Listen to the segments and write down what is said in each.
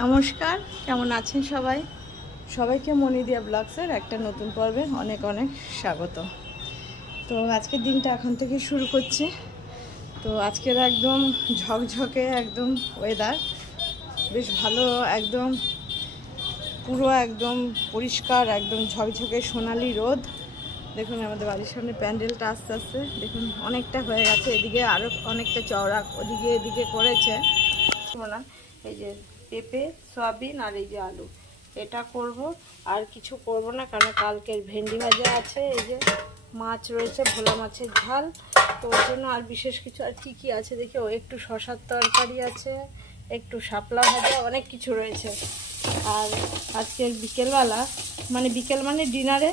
নমস্কার, কেমন আছেন সবাই? সবাইকে মনিদিয়া ব্লগসের একটা নতুন পর্বে অনেক অনেক স্বাগত। তো আজকের দিনটা এখন থেকে শুরু করছি। তো আজকের একদম ঝকঝকে একদম ওয়েদার, বেশ ভালো, একদম পুরো একদম পরিষ্কার, একদম ঝকঝকে সোনালি রোদ। দেখুন আমাদের বাড়ির সামনে প্যান্ডেলটা আস্তে আস্তে দেখুন অনেকটা হয়ে গেছে, এদিকে আরও অনেকটা চওড়া, ওদিকে এদিকে করেছে না। এই যে পেঁপে, সয়াবিন আর এই যে আলু, এটা করব, আর কিছু করব না, কারণ কালকের ভেন্ডি ভাজা আছে, এই যে মাছ রয়েছে, ভোলা মাছের ঝাল, তো ওর জন্য আর বিশেষ কিছু আর কি আছে দেখি, ও একটু শশার তরকারি আছে, একটু শাপলা ভাজা, অনেক কিছু রয়েছে। আর আজকের বিকেলবেলা বিকেল ডিনারে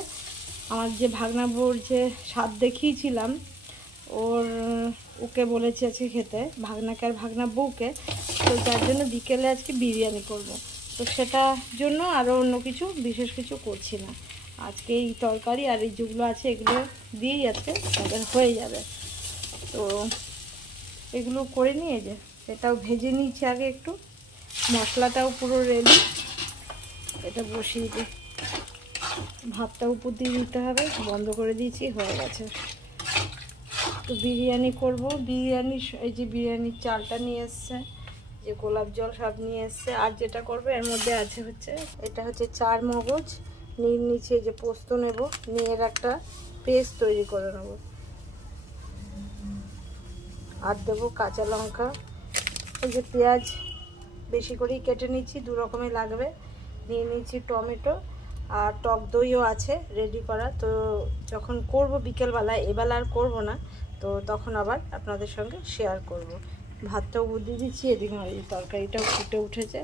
আমার যে ভাগনা বউর যে স্বাদ দেখিয়েছিলাম, ওকে বলেছি আজকে খেতে, ভাগনাকে আর ভাগনা বউকে, তো যার জন্য বিকেলে আজকে বিরিয়ানি করব। তো সেটার জন্য আরও অন্য কিছু বিশেষ কিছু করছি না, আজকে এই তরকারি আর এই যেগুলো আছে এগুলো দিয়েই আজকে তাদের হয়ে যাবে। তো এগুলো করে নিয়ে যে এটাও ভেজে নিয়েছি আগে, একটু মশলাটাও পুরো রেডি, এটা বসিয়ে দিই, ভাতটা উপর দিয়ে দিতে হবে, বন্ধ করে দিয়েছি, হয়ে গেছে। তো বিরিয়ানি করব, বিরিয়ানি এই যে বিরিয়ানির চালটা নিয়ে এসছে, যে গোলাপ জল সব নিয়ে এসছে, আর যেটা করবে এর মধ্যে আছে হচ্ছে, এটা হচ্ছে 4 মগজ নিচে যে পোস্ত নেব, নিয়ে এর একটা পেস্ট তৈরি করে নেব, আর দেবো কাঁচা লঙ্কা, এই যে পেঁয়াজ বেশি করেই কেটে নিচ্ছি, 2 রকমের লাগবে, নিয়ে নিচ্ছি টমেটো, আর টক দইও আছে রেডি করা। তো যখন করব বিকেলবেলায়, এবেলা আর করব না, তো তখন আবার আপনাদের সঙ্গে শেয়ার করব। ভাতটাও বুঝিয়ে দিচ্ছি, এদিকে এই তরকারিটাও ফুটে উঠেছে,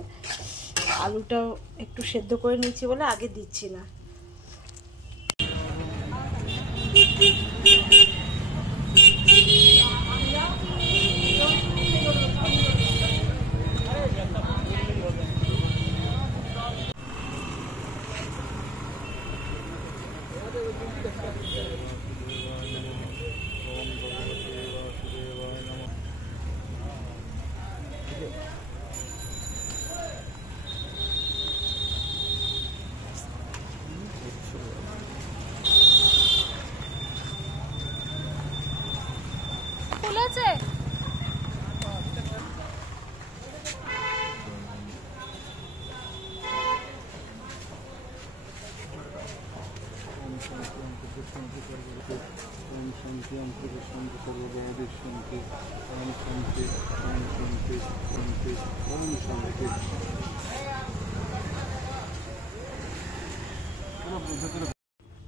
আলুটাও একটু সেদ্ধ করে নিচ্ছি বলে আগে দিচ্ছি না।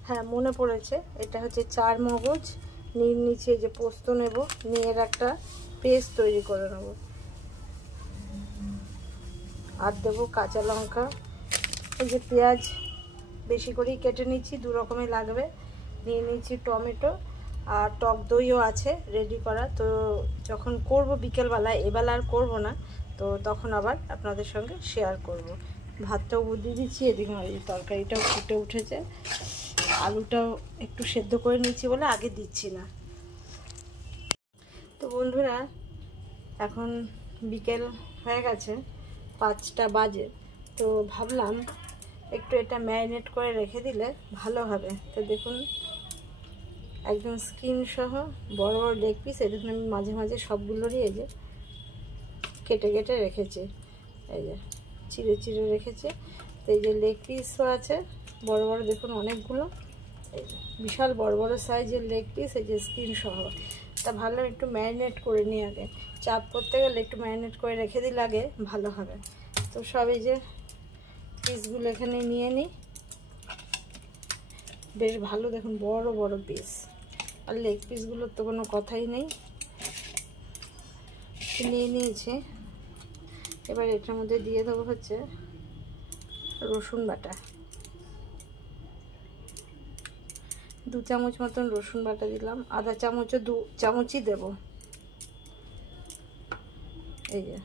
হ্যাঁ, মনে পড়েছে, এটা হচ্ছে 4 মগজ নিচে যে পোস্ত নেব, নিয়ে এর একটা পেস্ট তৈরি করে নেব, আর দেবো কাঁচা লঙ্কা, এই যে পেঁয়াজ বেশি করেই কেটে নিচ্ছি, 2 রকমের লাগবে, নিয়ে নিচ্ছি টমেটো, আর টক দইও আছে রেডি করা। তো যখন করব বিকেলবেলায়, এবেলা আর করব না, তো তখন আবার আপনাদের সঙ্গে শেয়ার করব। ভাতটাও বুঝিয়ে দিচ্ছি, এদিকে এই তরকারিটাও ফুটে উঠেছে, আলুটাও একটু সেদ্ধ করে নিচ্ছি বলে আগে দিচ্ছি না। তো বন্ধুরা, এখন বিকেল হয়ে গেছে, 5টা বাজে, তো ভাবলাম একটু এটা ম্যারিনেট করে রেখে দিলে ভালো হবে। তো দেখুন একদম স্কিন সহ বড় বড় লেগ পিস, এই দেখুন আমি মাঝে মাঝে সবগুলোরই এই যে কেটে কেটে রেখেছি, এই যে চিড়ে চিড়ে রেখেছি। তো এই যে লেগ পিসও আছে বড় বড়, দেখুন অনেকগুলো, এই যে বিশাল বড় বড় সাইজের লেগ পিস, এই যে স্কিন সহ। তা ভালো একটু ম্যারিনেট করে নিই আগে, চাপ করতে গেলে একটু ম্যারিনেট করে রেখে দিলে আগে ভালো হবে। তো সব এই যে পিসগুলো এখানে নিয়ে নিই, বেশ ভালো, দেখুন বড় বড় পিস, আর লেগ পিসগুলোর তো কোনো কথাই নেই। নিয়ে নিয়েছি, এবার এটার মধ্যে দিয়ে দেবো হচ্ছে রসুন বাটা, 2 চামচ মতন রসুন বাটা দিলাম, আদা চামচও 2 চামচই দেব, এই যে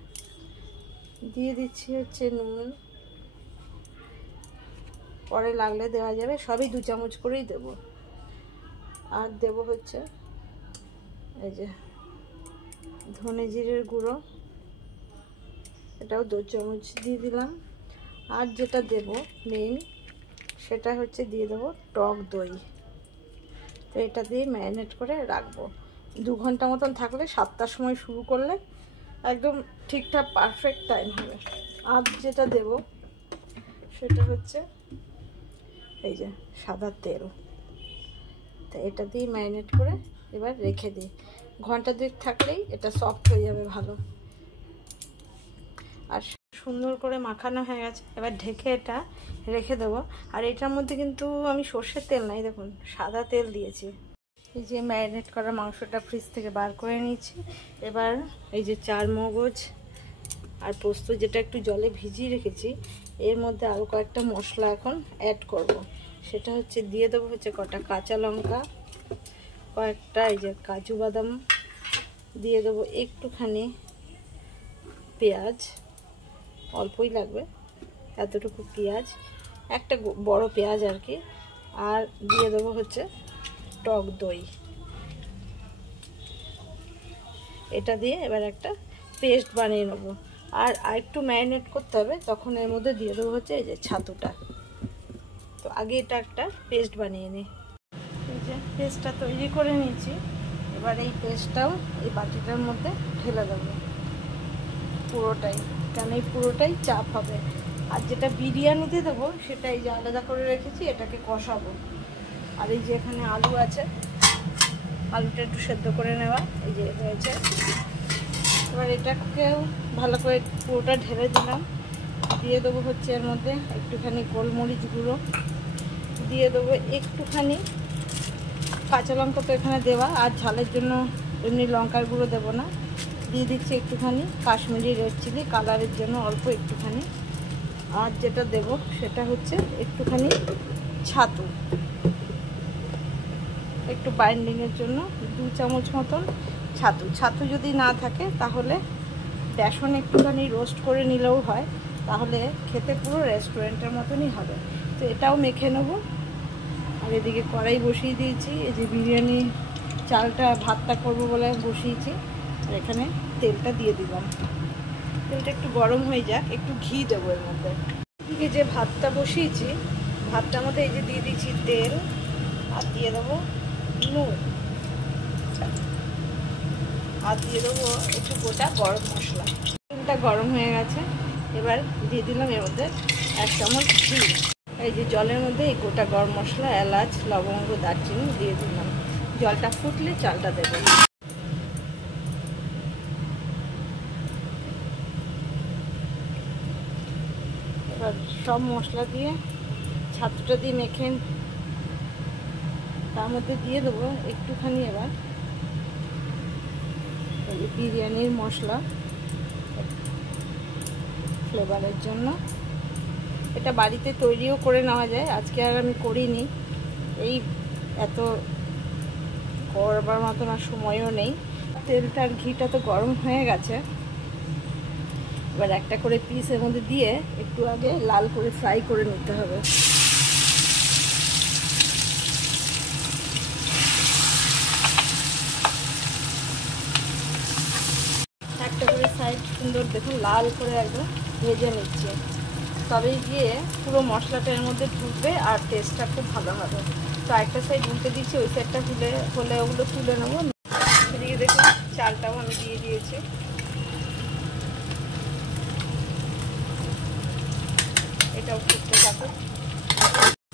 দিয়ে দিচ্ছি হচ্ছে নুন, পরে লাগলে দেওয়া যাবে, সবই 2 চামচ করেই দেব। আর দেব হচ্ছে এই যে ধনে জিরের গুঁড়ো, এটাও 2 চামচ দিয়ে দিলাম। আর যেটা দেব মেইন সেটা হচ্ছে দিয়ে দেবো টক দই। তো এটা দিয়ে ম্যারিনেট করে রাখবো 2 ঘন্টা মতন থাকলে 7টার সময় শুরু করলে একদম ঠিকঠাক পারফেক্ট টাইম হবে। আর যেটা দেব সেটা হচ্ছে এই যে সাদা তেল। তো এটা দিয়ে ম্যারিনেট করে এবার রেখে দিই, ঘন্টা 2 থাকলেই এটা সফট হয়ে যাবে ভালো। আর সুন্দর করে মাখানো হয়ে গেছে, এবার ঢেকে এটা রেখে দেবো। আর এটার মধ্যে কিন্তু আমি সর্ষের তেল নাই, দেখুন সাদা তেল দিয়েছি। এই যে ম্যারিনেট করা মাংসটা ফ্রিজ থেকে বার করে নিয়েছি। এবার এই যে 4 মগজ আর পোস্ত যেটা একটু জলে ভিজিয়ে রেখেছি, এর মধ্যে আরও কয়েকটা মশলা এখন অ্যাড করব। সেটা হচ্ছে দিয়ে দেবো হচ্ছে কটা কাঁচা লঙ্কা, কয়েকটা এই যে কাজু বাদাম, দিয়ে দেবো একটুখানি পেঁয়াজ, অল্পই লাগবে এতটুকু পেঁয়াজ, একটা বড় পেঁয়াজ আর কি। আর দিয়ে দেবো হচ্ছে টক দই। এটা দিয়ে এবার একটা পেস্ট বানিয়ে নেবো। আর একটু ম্যারিনেট করতে হবে, তখন এর মধ্যে দিয়ে দেবো হচ্ছে এই যে ছাতুটা। তো আগে এটা একটা পেস্ট বানিয়ে নিই। এই যে পেস্টটা তৈরি করে নিয়েছি, এবার এই পেস্টটাও এই বাটিটার মধ্যে ঢেলে দেবো পুরোটাই, কারণ এই পুরোটাই চাপ হবে। আর যেটা বিরিয়ানিতে দেবো সেটা এই যে আলাদা করে রেখেছি, এটাকে কষাবো। আর এই যে এখানে আলু আছে, আলুটা একটু সেদ্ধ করে নেওয়া এই যে রয়েছে। এবার এটাকেও ভালো করে পুরোটা ঢেলে দিলাম। দিয়ে দেবো হচ্ছে এর মধ্যে একটুখানি গোলমরিচ গুঁড়ো, দিয়ে দেবো একটুখানি কাঁচা লঙ্কা তো এখানে দেওয়া, আর ঝালের জন্য এমনি লঙ্কার গুঁড়ো দেবো না, দিয়ে দিচ্ছি একটুখানি কাশ্মীরি রেড চিলি কালারের জন্য অল্প একটুখানি। আর যেটা দেব সেটা হচ্ছে একটুখানি ছাতু, একটু বাইন্ডিংয়ের জন্য 2 চামচ মতন ছাতু। ছাতু যদি না থাকে তাহলে বেসন একটুখানি রোস্ট করে নিলেও হয়, তাহলে খেতে পুরো রেস্টুরেন্টের মতনই হবে। তো এটাও মেখে নেব। আর এদিকে কড়াই বসিয়ে দিয়েছি, এই যে বিরিয়ানি চালটা ভাতটা করবো বলে বসিয়েছি। আর এখানে তেলটা দিয়ে দিলাম, তেলটা একটু গরম হয়ে যাক, একটু ঘি দেবো এর মধ্যে। এদিকে যে ভাতটা বসিয়েছি, ভাতটার মধ্যে এই যে দিয়ে দিচ্ছি তেল, আর দিয়ে দেবো নুন, আর দিয়ে দেবো একটু গোটা গরম মশলা। তেলটা গরম হয়ে গেছে, এবার দিয়ে দিলাম এর মধ্যে 1 চামচ ঘি। এই যে জলের মধ্যে এই গোটা গরম মশলা, এলাচ, লবঙ্গ, দারচিনি দিয়ে দিলাম। জলটা ফুটলে চালটা দেবো। এবার সব মশলা দিয়ে ছাতুটা দিয়ে মেখে তার মধ্যে দিয়ে দেবো একটুখানি এবার বিরিয়ানির মশলা ফ্লেভারের জন্য। এটা বাড়িতে তৈরিও করে নেওয়া যায়, আজকে আর আমি করিনি, এই এত করবার মতন আর সময়ও নেই। তেলটা আর ঘিটা তো গরম হয়ে গেছে, এবার একটা করে পিস এর মধ্যে দিয়ে একটু আগে লাল করে ফ্রাই করে নিতে হবে। একটা করে সাইড সুন্দর দেখুন লাল করে একদম ভেজে নিচ্ছে, তবেই গিয়ে পুরো মশলাটা এর মধ্যে ঢুকবে আর টেস্টটা খুব ভালো হবে। তো একটা সাইড উল্টে দিচ্ছি, ওই সাইডটা হলে ওগুলো তুলে নেবো। এদিকে দেখুন চালটাও আমি দিয়ে দিয়েছি। এটাও ফুটতে থাকুক।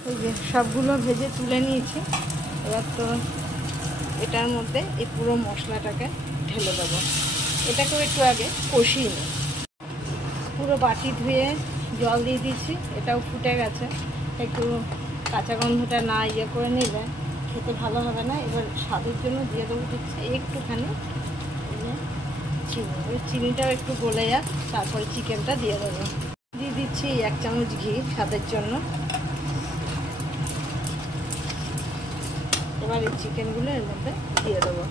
এই যে সবগুলো ভেজে তুলে নিয়েছি, এবার তো এটার মধ্যে এই পুরো মশলাটাকে ঢেলে দেবো। এটাকেও একটু আগে কষিয়ে নিই। পুরো বাটি ধুয়ে জল দিয়ে দিচ্ছি, এটাও ফুটে গেছে। একটু কাঁচা গন্ধটা না করে নিলে খেতে ভালো হবে না। এবার স্বাদের জন্য দিয়ে দেবো দিচ্ছি একটুখানি চিনি, ওই চিনিটাও একটু গলে যাক, তারপরে চিকেনটা দিয়ে দেবো। দিয়ে দিচ্ছি 1 চামচ ঘি স্বাদের জন্য। এবার এই চিকেনগুলো এর মধ্যে দিয়ে দেবো।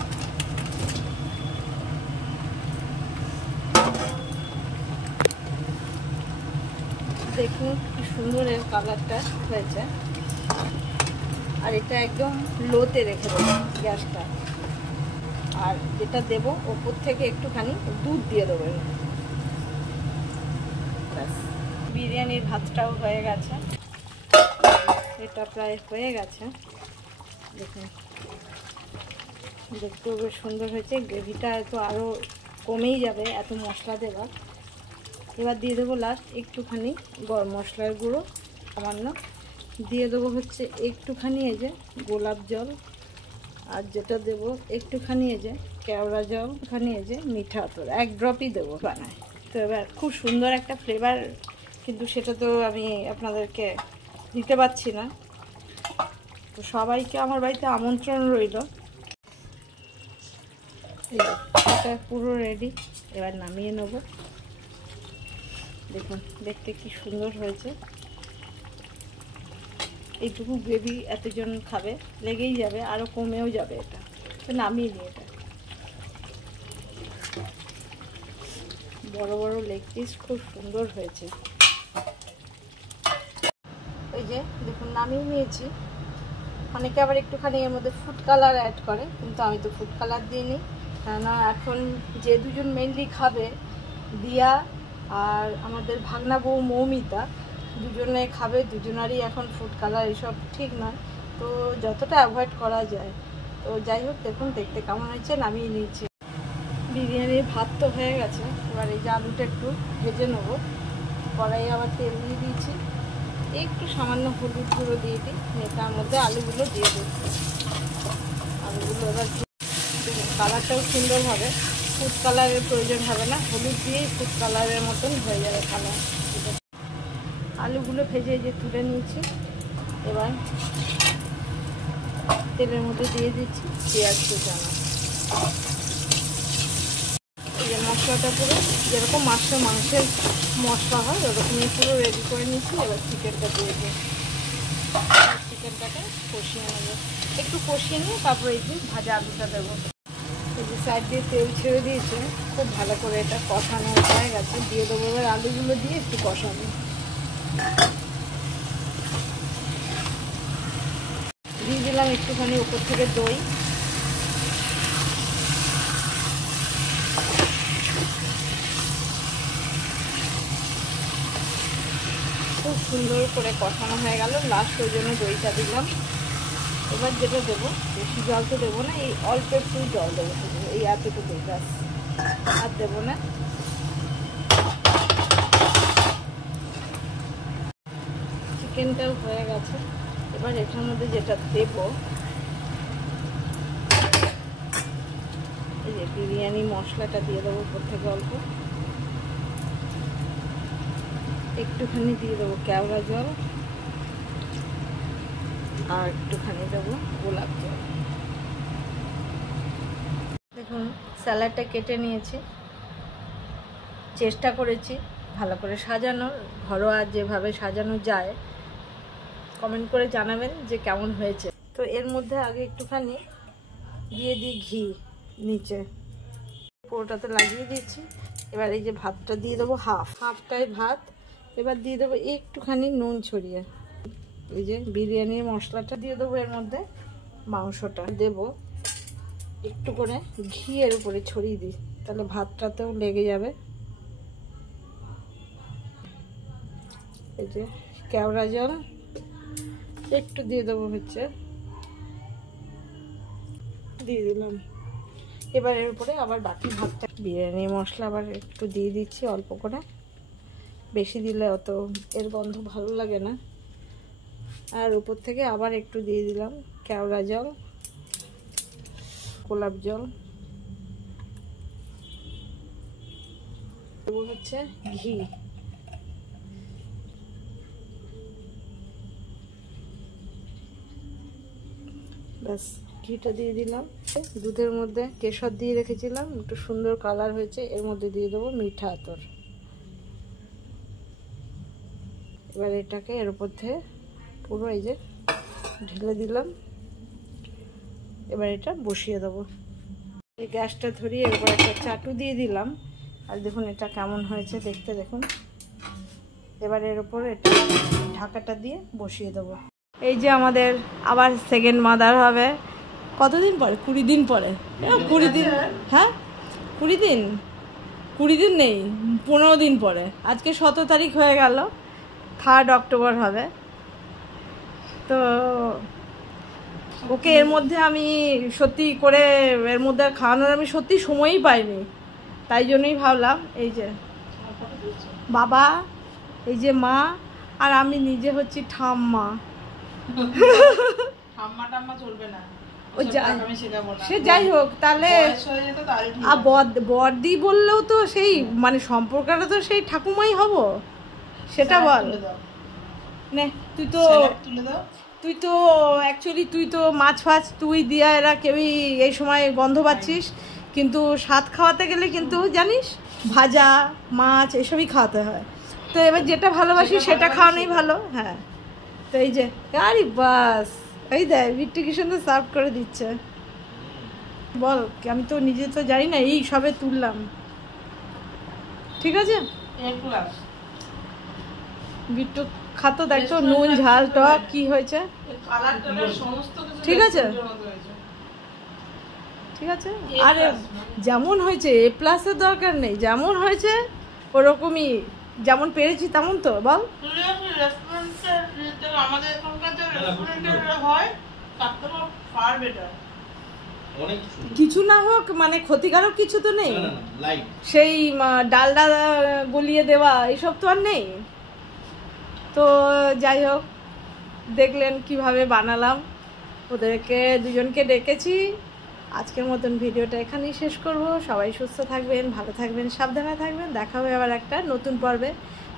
দেখুন কি সুন্দর এর কালারটা হয়েছে। আর এটা একদম লোতে রেখে দেবো গ্যাসটা। আর যেটা দেবো ওপর থেকে একটুখানি দুধ দিয়ে দেবো। ব্যাস বিরিয়ানির ভাতটাও হয়ে গেছে, এটা প্রায় হয়ে গেছে। দেখুন দেখতেও বেশ সুন্দর হয়েছে, গ্রেভিটা তো আরও কমেই যাবে এত মশলা দেওয়া। এবার দিয়ে দেবো লাস্ট একটুখানি গরম মশলার গুঁড়ো সামান্য, দিয়ে দেবো হচ্ছে একটুখানি এই যে গোলাপ জল, আর যেটা দেবো একটুখানি এই যে কেওড়া জল, ওখানে এই যে মিঠা আতর, 1 ড্রপই দেবো বানায়। তো এবার খুব সুন্দর একটা ফ্লেভার, কিন্তু সেটা তো আমি আপনাদেরকে দিতে পারছি না। তো সবাইকে আমার বাড়িতে আমন্ত্রণ রইল। এটা পুরো রেডি, এবার নামিয়ে নেব। দেখুন দেখতে কি সুন্দর হয়েছে। এইটুকু গ্রেভি এতজন খাবে, লেগেই যাবে, আরও কমেও যাবে। এটা তো নামিয়ে নিই। এটা বড় বড় লেগ পিস খুব সুন্দর হয়েছে। ওই যে দেখুন নামিয়ে নিয়েছি। অনেকে আবার একটুখানি এর মধ্যে ফুড কালার অ্যাড করে, কিন্তু আমি তো ফুড কালার দিইনি, কেননা এখন যে দুজন মেনলি খাবে, দিয়া আর আমাদের ভাগনা বউ মৌমিতা, দুজনে খাবে, দুজনারই এখন ফুড কালার এসব ঠিক নয়, তো যতটা অ্যাভয়েড করা যায়। তো যাই হোক, দেখুন দেখতে কেমন হয়েছে, নামিয়ে নিয়েছি। বিরিয়ানির ভাত তো হয়ে গেছে, এবার এই যে আলুটা একটু ভেজে নেবো। কড়াইয়ে আবার তেল দিয়ে দিয়েছি, একটু সামান্য হলুদ গুঁড়ো দিয়ে দিই, তার মধ্যে আলুগুলো দিয়ে দিই। আলুগুলো এবার কালারটাও সুন্দর হবে, ফুড কালারের প্রয়োজন হবে না, হলুদ দিয়েই ফুড কালারের মতন হয়ে যাবে কালার। আলুগুলো ভেজে যে তুলে নিয়েছি, এবার তেলের মধ্যে দিয়ে দিচ্ছি পেঁয়াজ কুচানো। এই যে মশলাটা পুরো যেরকম মাংসের মশলা হয় ওরকমই পুরো রেডি করে নিচ্ছি। এবার চিকেনটা দিয়ে দিই, চিকেনটাকে কষিয়ে নেবো, একটু কষিয়ে নিয়ে তারপরে এই যে ভাজা আলুটা দেবো। এই যে সাইড দিয়ে তেল ছেড়ে দিয়েছে, খুব ভালো করে এটা কষানো হয়ে গেছে। দিয়ে দেবো এবার আলুগুলো দিয়ে একটু কষাবো। দিয়ে দিলাম একটুখানি উপর থেকে দই, খুব সুন্দর করে কষানো হয়ে গেল। লাস্ট ওই জন্য দইটা দিলাম। এবার যেটা দেবো, বেশি জল তো দেবো না, এই অল্প একটু জল দেবো, এই এতটুকু ব্যাস, আর দেবো না। চিকেনটাও হয়ে গেছে। এবার এটার মধ্যে যেটা দেবো, এই যে বিরিয়ানি মশলাটা দিয়ে দেবো উপর থেকে অল্প, একটুখানি দিয়ে দেবো কেওড়া জল, আর একটুখানি দেবো গোলাপ জল। দেখুন স্যালাডটা কেটে নিয়েছি, চেষ্টা করেছি ভালো করে সাজানোর, ঘরোয়া যেভাবে সাজানো যায়। কমেন্ট করে জানাবেন যে কেমন হয়েছে। তো এর মধ্যে আগে একটুখানি দিয়ে দিই ঘি, নিচে পুরোটাতে লাগিয়ে দিচ্ছি। এবার এই যে ভাতটা দিয়ে দেবো, হাফটাই ভাত। এবার দিয়ে দেবো একটুখানি নুন ছড়িয়ে, এই যে বিরিয়ানির মশলাটা দিয়ে দেবো এর মধ্যে, মাংসটা দেবো, একটু করে ঘি এর উপরে ছড়িয়ে দিই, তাহলে ভাতটাতেও লেগে যাবে। এই যে কেওড়া জল একটু দিয়ে দেবো, হচ্ছে দিয়ে দিলাম। এবার এর উপরে আবার বাকি ভাতটা, বিরিয়ানি মশলা আবার একটু দিয়ে দিচ্ছি অল্প করে, বেশি দিলে অত এর গন্ধ ভালো লাগে না। আর উপর থেকে আবার একটু দিয়ে দিলাম কেওড়া জল, গোলাপ জল, এবং হচ্ছে ঘি। ব্যাস ঘিটা দিয়ে দিলাম। দুধের মধ্যে কেশর দিয়ে রেখেছিলাম, একটু সুন্দর কালার হয়েছে। এর মধ্যে দিয়ে দেবো মিঠা আতর। এবার এটাকে এর উপর থেকে পুরো এই যে ঢেলে দিলাম। এবার এটা বসিয়ে দেবো। এই গ্যাসটা ধরিয়ে এবার একটা চাটু দিয়ে দিলাম, আর দেখুন এটা কেমন হয়েছে দেখতে, দেখুন। এবার এর উপর এটা ঢাকাটা দিয়ে বসিয়ে দেবো। এই যে আমাদের আবার সেকেন্ড মাদার হবে কতদিন পরে, 20 দিন পরে। 20 দিন, হ্যাঁ 20 দিন, 20 দিন নেই, 15 দিন পরে। আজকে 17 তারিখ হয়ে গেল, 3 অক্টোবর হবে। তো ওকে এর মধ্যে আমি সত্যি করে এর মধ্যে খাওয়ানোর আমি সত্যি সময়ই পাইনি, তাই জন্যই ভাবলাম এই যে বাবা, এই যে মা, আর আমি নিজে হচ্ছি ঠাম্মা। সে যাই হোক, তাহলে আর বড়দি বললেও তো সেই মানে সম্পর্কটা তো সেই ঠাকুমাই হব, সেটা বল। নে তুই তো অ্যাকচুয়ালি তুই তো মাছ ফাছ তুই দিয়া এরা কেউই এই সময় গন্ধ পাচ্ছিস, কিন্তু স্বাদ খাওয়াতে গেলে কিন্তু জানিস ভাজা মাছ এসবই খাওয়াতে হয়। তো এবার যেটা ভালোবাসি সেটা খাওয়ানোই ভালো। হ্যাঁ, তো এই যে আরে বাস, এই দেখ বিট্টু কি সুন্দর সার্ভ করে দিচ্ছে। বল, আমি তো নিজে তো জানি না, এই সবে তুললাম। ঠিক আছে, বিট্টু খাতো, দেখতো নুন ঝাল টক কি হয়েছে। ঠিক আছে, ঠিক আছে। আরে যেমন হয়েছে এ প্লাসের দরকার নেই, যেমন হয়েছে ওরকমই, যেমন পেরেছি তেমন। তো বল, কিছু না হোক মানে ক্ষতিকারক কিছু তো নেই, সেই ডালডা গলিয়ে দেওয়া এসব তো আর নেই। তো যাই হোক, দেখলেন কিভাবে বানালাম, ওদেরকে দুজনকে ডেকেছি। আজকের মতন ভিডিওটা এখানেই শেষ করব। সবাই সুস্থ থাকবেন, ভালো থাকবেন, সাবধানে থাকবেন। দেখা হবে আবার একটা নতুন পর্বে।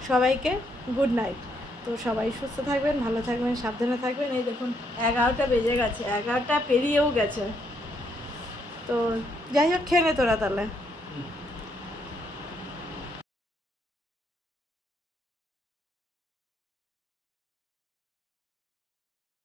সবাইকে গুড নাইট। তো সবাই সুস্থ থাকবেন, ভালো থাকবেন, সাবধানে থাকবেন। এই দেখুন 11টা বেজে গেছে, 11টা পেরিয়েও গেছে। তো যাই হোক, খেয়ে নে তোরা তাহলে।